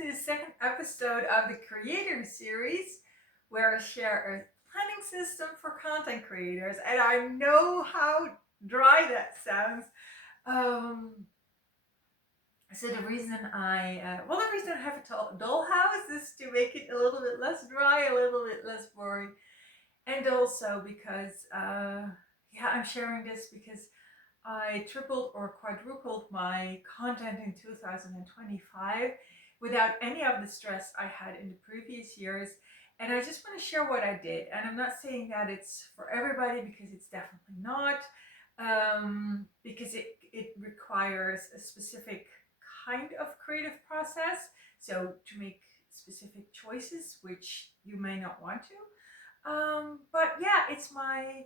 to the second episode of the Creator Series, where I share a planning system for content creators. And I know how dry that sounds. Um, so the reason the reason I have a dollhouse is to make it a little bit less dry, a little bit less boring, and also because, I'm sharing this because I tripled or quadrupled my content in 2025 without any of the stress I had in the previous years. And I just want to share what I did. And I'm not saying that it's for everybody, because it's definitely not, because it requires a specific kind of creative process. So to make specific choices, which you may not want to. But yeah, it's my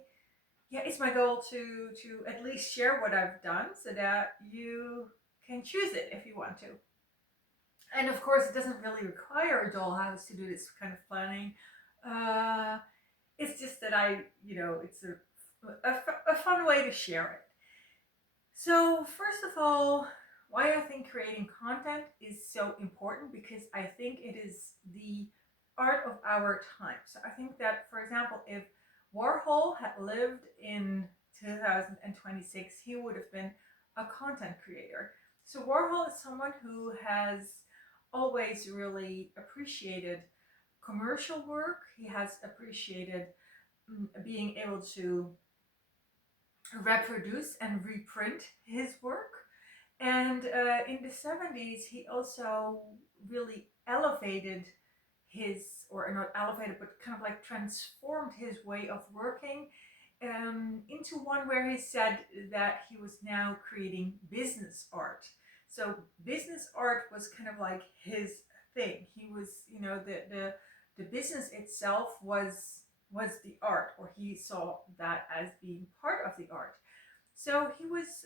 goal to at least share what I've done so that you can choose it if you want to. And of course, it doesn't really require a dollhouse to do this kind of planning. Uh, it's just that it's a fun way to share it. So, first of all, why I think creating content is so important, because I think it is the art of our time. So, I think that, for example, if Warhol had lived in 2026, he would have been a content creator. So, Warhol is someone who has always really appreciated commercial work. He has appreciated being able to reproduce and reprint his work. And in the 70s, he also really elevated or not elevated, but kind of like transformed his way of working into one where he said that he was now creating business art. So business art was kind of like his thing. He was, the business itself was the art, or he saw that as being part of the art. So he was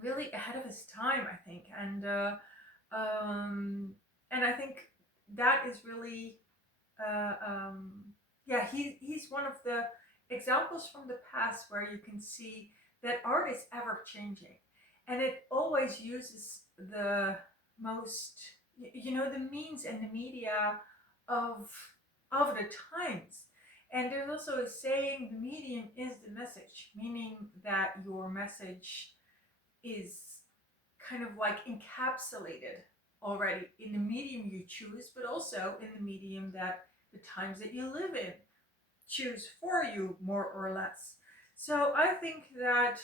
really ahead of his time, I think, and I think that is really, he's one of the examples from the past where you can see that art is ever changing, and it always uses the most, the means and the media of the times. And there's also a saying, the medium is the message, meaning that your message is kind of like encapsulated already in the medium you choose, but also in the medium that the times that you live in choose for you, more or less. So I think that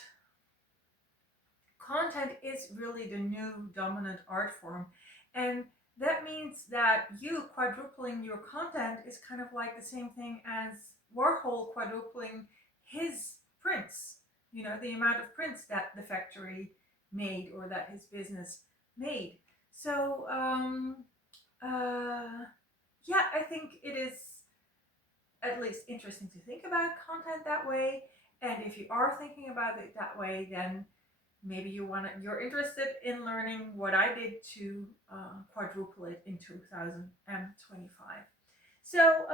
content is really the new dominant art form. And that means that you quadrupling your content is kind of like the same thing as Warhol quadrupling his prints, the amount of prints that the factory made, or that his business made. So, I think it is at least interesting to think about content that way. And if you are thinking about it that way, then maybe you're interested in learning what I did to quadruple it in 2025. So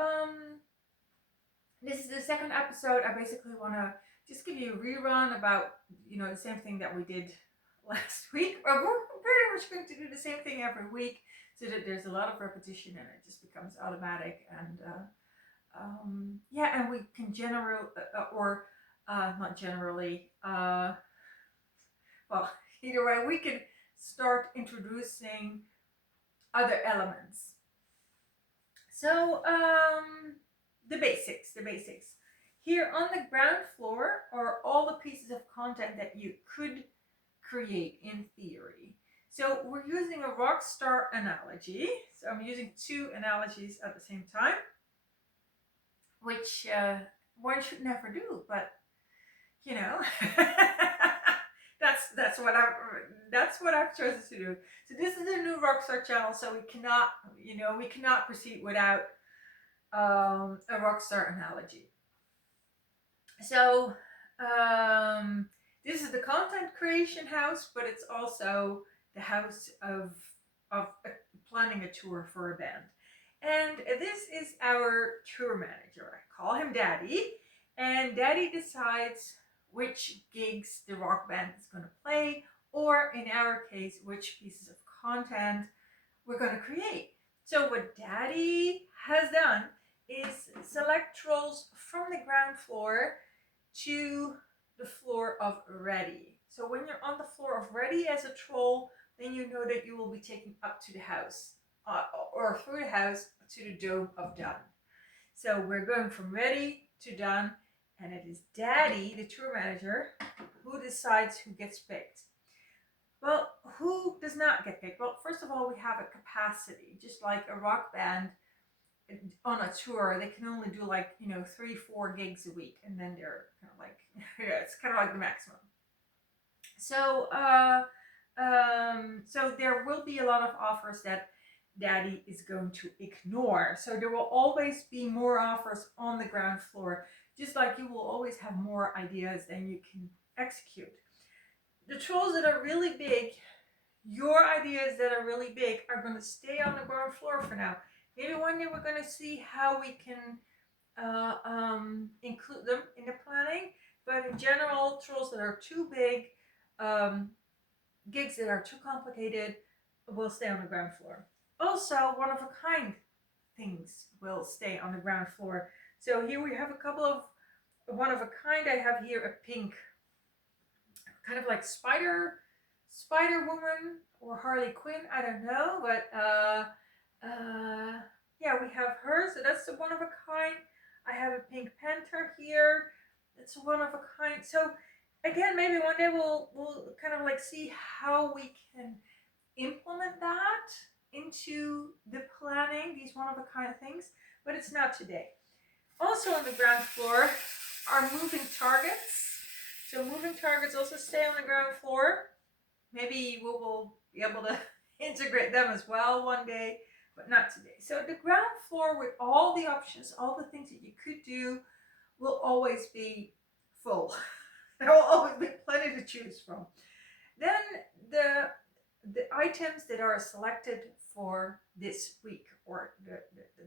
this is the second episode. I basically want to just give you a rerun about the same thing that we did last week. We're pretty much going to do the same thing every week, so that there's a lot of repetition and it just becomes automatic. And and we can not generally. Well, either way, we can start introducing other elements. So, the basics. Here on the ground floor are all the pieces of content that you could create in theory. So we're using a rock star analogy. So I'm using two analogies at the same time, which one should never do, but that's what I've chosen to do. So this is a new Rockstar channel, so we cannot proceed without a Rockstar analogy. So this is the content creation house, but it's also the house of planning a tour for a band. And this is our tour manager. I call him Daddy, and Daddy decides which gigs the rock band is going to play, or in our case, which pieces of content we're going to create. So what Daddy has done is select trolls from the ground floor to the floor of ready. So when you're on the floor of ready as a troll, then you know that you will be taken up to the house or through the house to the dome of done. So we're going from ready to done, and it is Daddy, the tour manager, who decides who gets picked. Well, who does not get picked? Well, first of all, we have a capacity, just like a rock band on a tour. They can only do like 3-4 gigs a week, and then they're kind of like yeah, it's kind of like the maximum. So so there will be a lot of offers that Daddy is going to ignore. So there will always be more offers on the ground floor, just like you will always have more ideas than you can execute. The trolls that are really big, your ideas that are really big, are going to stay on the ground floor for now. Maybe one day we're going to see how we can include them in the planning. But in general, trolls that are too big, gigs that are too complicated, will stay on the ground floor. Also, one of a kind things will stay on the ground floor. So here we have a couple of one of a kind. I have here a pink, kind of like Spider Woman or Harley Quinn. I don't know, but yeah, we have her. So that's the one of a kind. I have a Pink Panther here. It's one of a kind. So again, maybe one day we'll kind of like see how we can implement that into the planning, these one of a kind things, but it's not today. Also on the ground floor are moving targets. So moving targets also stay on the ground floor. Maybe we will be able to integrate them as well one day, but not today. So the ground floor, with all the options, all the things that you could do, will always be full. There will always be plenty to choose from. Then the items that are selected for this week, or the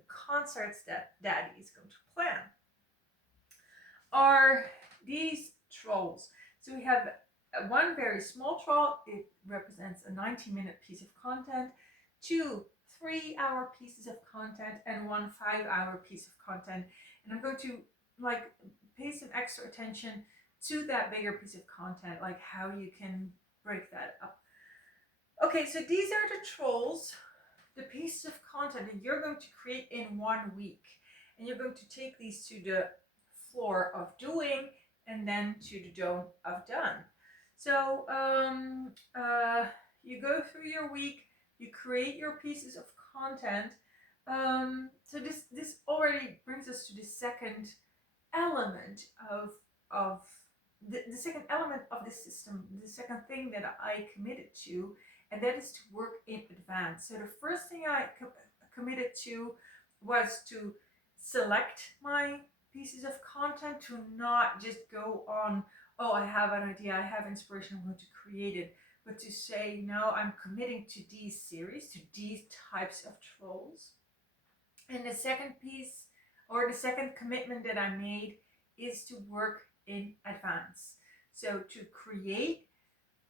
concerts that Daddy is going to plan, are these trolls. So we have one very small troll. It represents a 90-minute piece of content, 2 3-hour pieces of content, and 1 5-hour piece of content. And I'm going to like pay some extra attention to that bigger piece of content, like how you can break that up. Okay, so these are the trolls, the pieces of content that you're going to create in 1 week. And you're going to take these to the floor of doing and then to the dome of done. So you go through your week, you create your pieces of content. So this already brings us to the second element of the second element of this system, the second thing that I committed to, and that is to work in advance. So the first thing I committed to was to select my pieces of content, to not just go on, oh, I have an idea, I have inspiration, I'm going to create it, but to say, no, I'm committing to these series, to these types of trolls. And the second piece, or the second commitment that I made, is to work in advance. So to create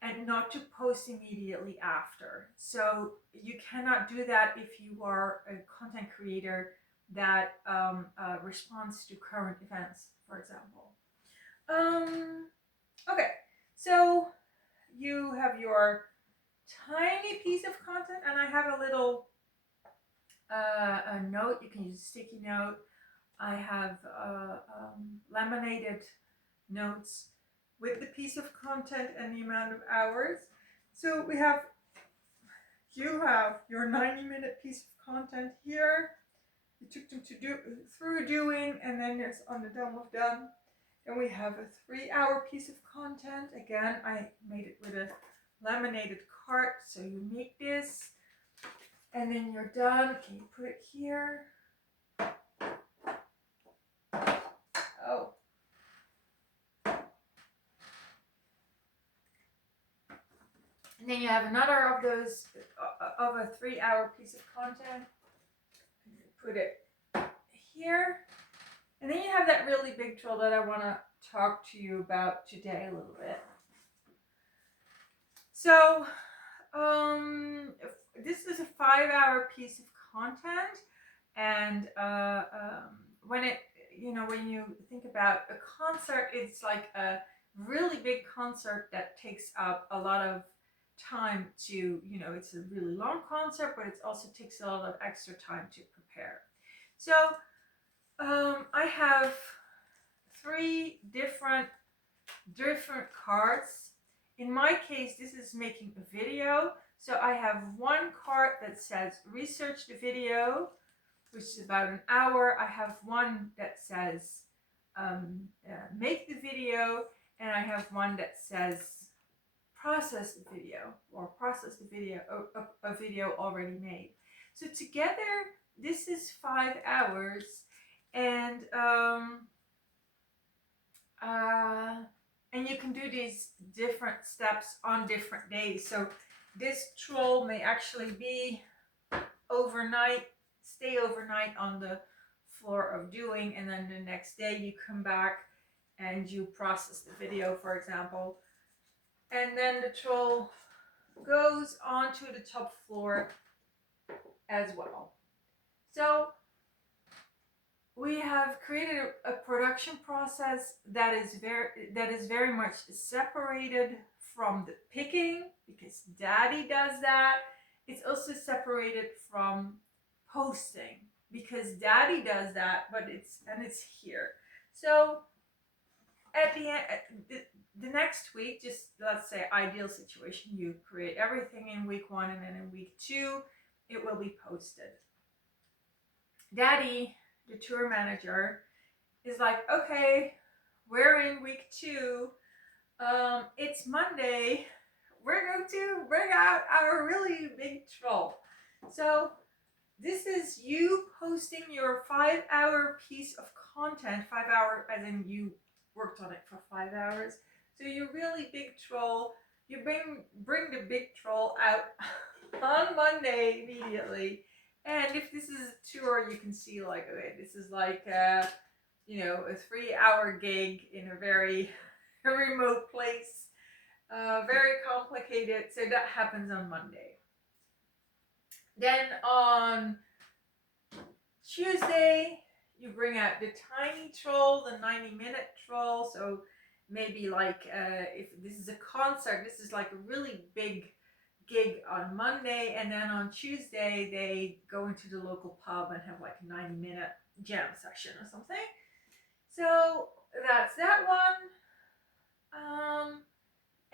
and not to post immediately after. So you cannot do that if you are a content creator that responds to current events, for example. Okay, so you have your tiny piece of content, and I have a little a note. You can use a sticky note. I have laminated notes with the piece of content and the amount of hours. So you have your 90-minute piece of content here. You took them through doing, and then there's on the dome of done. And we have a 3-hour piece of content. Again, I made it with a laminated card. So you make this, and then you're done. Can you put it here? Oh. And then you have another of those, of a 3-hour piece of content. You put it here. And then you have that really big troll that I want to talk to you about today a little bit. So, this is a 5-hour piece of content. And when it, when you think about a concert, it's like a really big concert that takes up a lot of time to, it's a really long concert, but it also takes a lot of extra time to prepare. So I have 3 different cards. In my case, this is making a video. So I have one card that says research the video, which is about an hour. I have one that says make the video, and I have one that says process the video, or process the video, a video already made. So together, this is 5 hours, and you can do these different steps on different days. So this troll may actually be overnight, stay overnight on the floor of doing, and then the next day you come back and you process the video, for example, and then the troll goes onto the top floor as well. So we have created a production process that is very much separated from the picking, because Daddy does that. It's also separated from posting, because Daddy does that, but it's here. So at the end, the next week, just let's say ideal situation, you create everything in week 1, and then in week 2 it will be posted. Daddy, the tour manager, is like, okay, we're in week 2, it's Monday, we're going to bring out our really big troll. So this is you posting your 5-hour piece of content, 5 hour as in you worked on it for 5 hours. So your really big troll, you bring the big troll out on Monday immediately. And if this is a tour, you can see like, okay, this is like a 3-hour gig in a very remote place, very complicated. So that happens on Monday. Then on Tuesday, you bring out the tiny troll, the 90-minute troll. So maybe like if this is a concert, this is like a really big gig on Monday, and then on Tuesday they go into the local pub and have like a 90-minute jam session or something. So that's that one.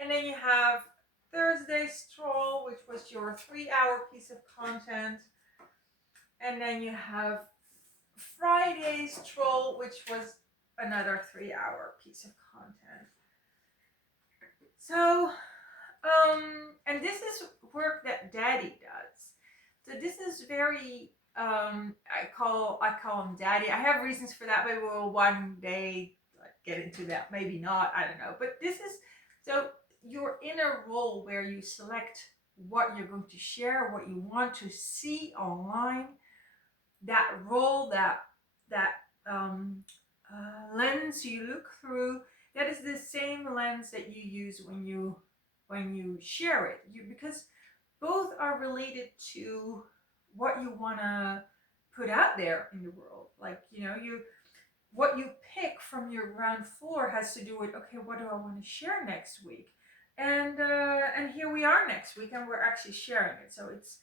And then you have Thursday's troll, which was your 3-hour piece of content. And then you have Friday's troll, which was another 3-hour piece of content. So, and this is work that Daddy does. So this is very, I call him Daddy. I have reasons for that. Maybe we'll one day get into that. Maybe not. I don't know. But this is, so you're in a role where you select what you're going to share, what you want to see online. That role, that lens you look through, that is the same lens that you use when you share it. Because both are related to what you want to put out there in the world. Like, what you pick from your ground floor has to do with, okay, what do I want to share next week? And here we are next week, and we're actually sharing it. So it's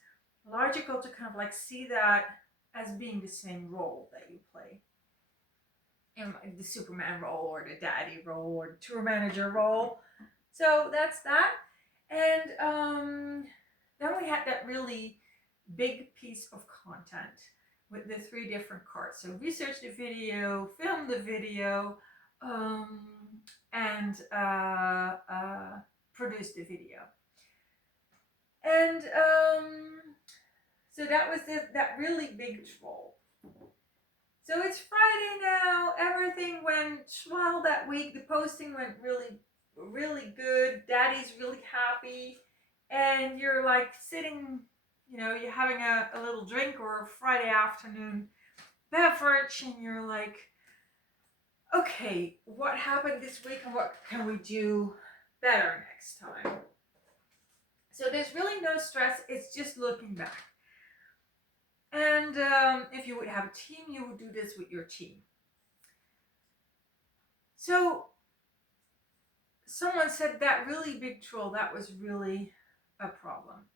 logical to kind of like see that as being the same role that you play. The Superman role, or the Daddy role, or the tour manager role. So that's that. And then we had that really big piece of content with the 3 different cards. So research the video, film the video, and produce the video. And so that was that really big troll. So it's Friday now. Everything went well that week. The posting went really, really good. Daddy's really happy. And you're like sitting, you're having a little drink or a Friday afternoon beverage, and you're like, okay, what happened this week and what can we do better next time? So there's really no stress. It's just looking back. And if you would have a team, you would do this with your team. So someone said that really big troll, that was really a problem.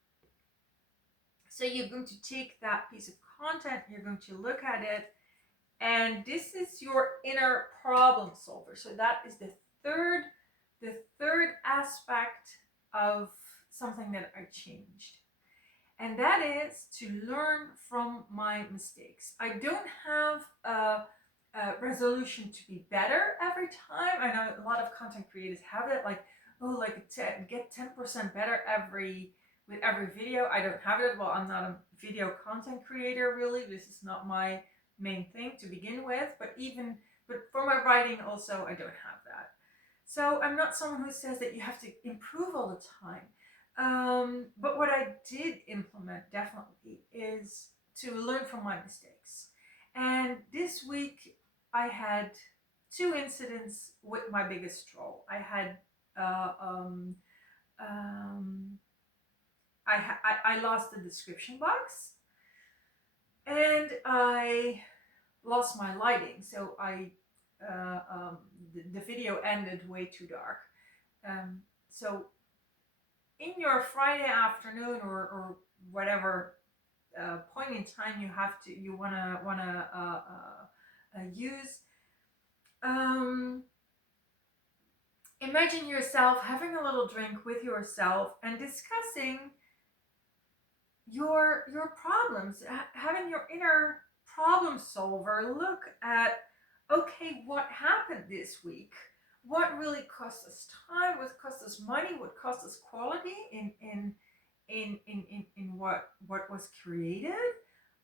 So you're going to take that piece of content, you're going to look at it, and this is your inner problem solver. So that is the third aspect of something that I changed. And that is to learn from my mistakes. I don't have a resolution to be better every time. I know a lot of content creators have it, like, oh, like get 10% better with every video. I don't have it. Well, I'm not a video content creator, really. This is not my main thing to begin with. But for my writing also, I don't have that. So I'm not someone who says that you have to improve all the time. But what I did implement definitely is to learn from my mistakes. And this week I had 2 incidents with my biggest troll. I had I lost the description box, and I lost my lighting. So the video ended way too dark. So in your Friday afternoon or whatever point in time you wanna use, imagine yourself having a little drink with yourself and discussing your problems, having your inner problem solver look at, okay, what happened this week? What really cost us time? What cost us money? What cost us quality in what was created?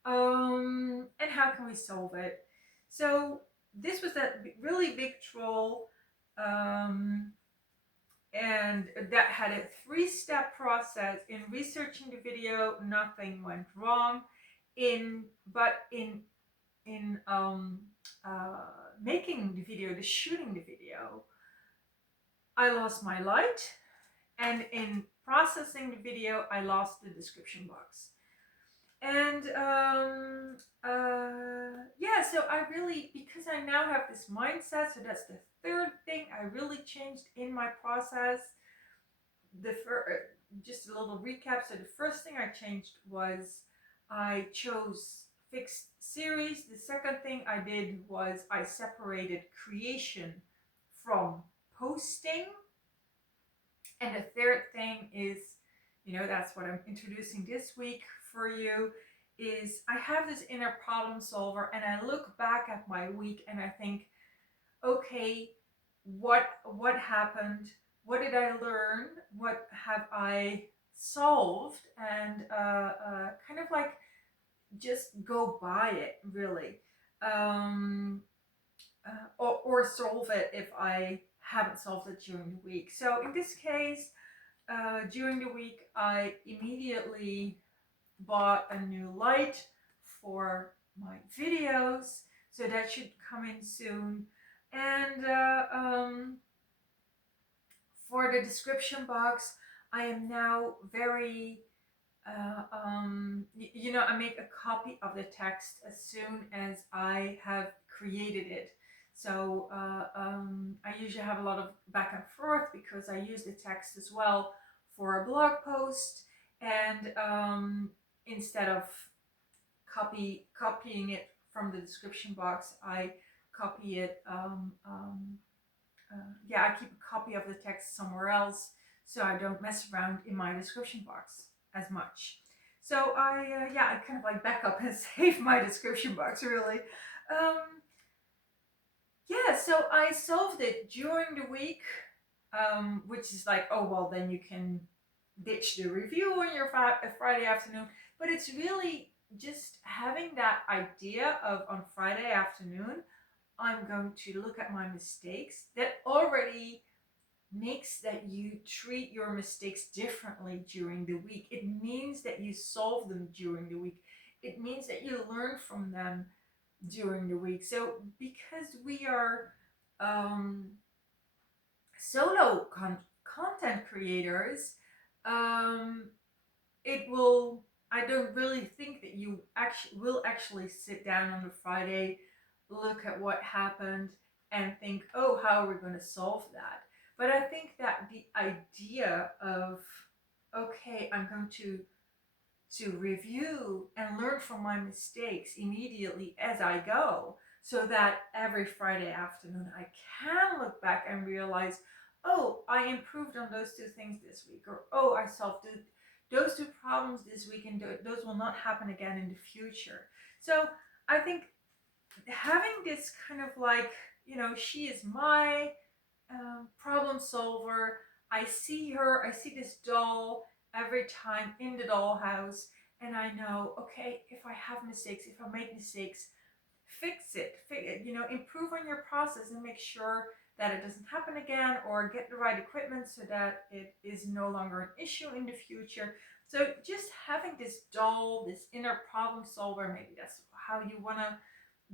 And how can we solve it? So this was that really big troll, and that had a 3-step process. In researching the video, nothing went wrong. In making the video, shooting the video, I lost my light, and in processing the video, I lost the description box. And so I really, because I now have this mindset, so that's the third thing I really changed in my process. Just a little recap. So the first thing I changed was I chose fixed series. The second thing I did was I separated creation from posting. And the third thing is, that's what I'm introducing this week for you, is I have this inner problem solver, and I look back at my week and I think, okay, what happened? What did I learn? What have I solved? And kind of like just go by it, really. Or solve it if I haven't solved it during the week. So in this case, during the week, I immediately bought a new light for my videos, so that should come in soon. And for the description box, I am now very I make a copy of the text as soon as I have created it. So I usually have a lot of back and forth because I use the text as well for a blog post, and instead of copying it from the description box, I copy it. I keep a copy of the text somewhere else, so I don't mess around in my description box as much. So I kind of like back up and save my description box, really. So I solved it during the week, which is like, oh, well, then you can ditch the review on your Friday afternoon. But it's really just having that idea of, on Friday afternoon, I'm going to look at my mistakes. That already makes that you treat your mistakes differently during the week. It means that you solve them during the week. It means that you learn from them during the week. So because we are solo content creators, I don't really think that you actually will actually sit down on the Friday, look at what happened, and think, oh, how are we going to solve that? But I think that the idea of, okay, I'm going to review and learn from my mistakes immediately as I go, so that every Friday afternoon I can look back and realize, oh, I improved on those two things this week, or oh, I solved those two problems this week, and those will not happen again in the future. So I think having this kind of like, she is my problem solver. I see her, I see this doll every time in the dollhouse, and I know, okay, if I have mistakes, if I make mistakes, fix it, improve on your process and make sure that it doesn't happen again, or get the right equipment so that it is no longer an issue in the future. So just having this doll, this inner problem solver, maybe that's how you want to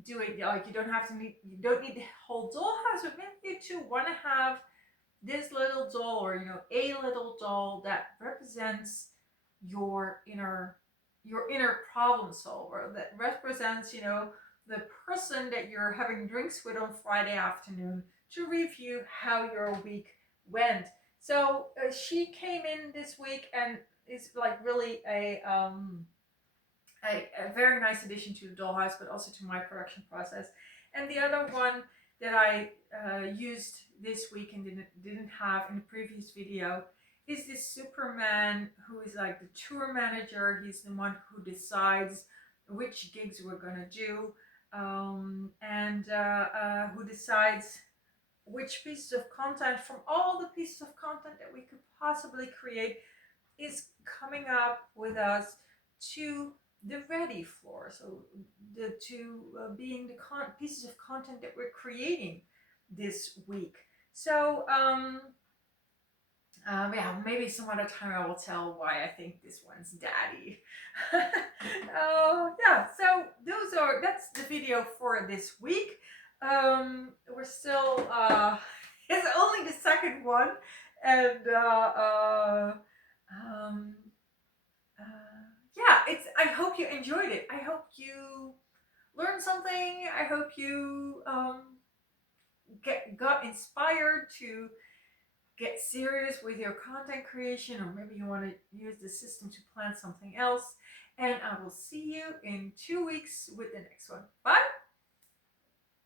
do it. Like, you don't need the whole dollhouse, but maybe you too want to have this little doll, or a little doll that represents your inner problem solver, that represents the person that you're having drinks with on Friday afternoon to review how your week went. So she came in this week and is like really a very nice addition to the dollhouse, but also to my production process. And the other one that I used this week and didn't have in the previous video is this Superman, who is like the tour manager. He's the one who decides which gigs we're gonna do, and who decides which pieces of content from all the pieces of content that we could possibly create is coming up with us to the ready floor. So the two being the pieces of content that we're creating this week. So yeah, maybe some other time I will tell why I think this one's daddy. Yeah, so that's the video for this week. We're still it's only the second one, and yeah, I hope you enjoyed it. I hope you learned something. I hope you got inspired to get serious with your content creation, or maybe you want to use the system to plan something else. And I will see you in 2 weeks with the next one. Bye.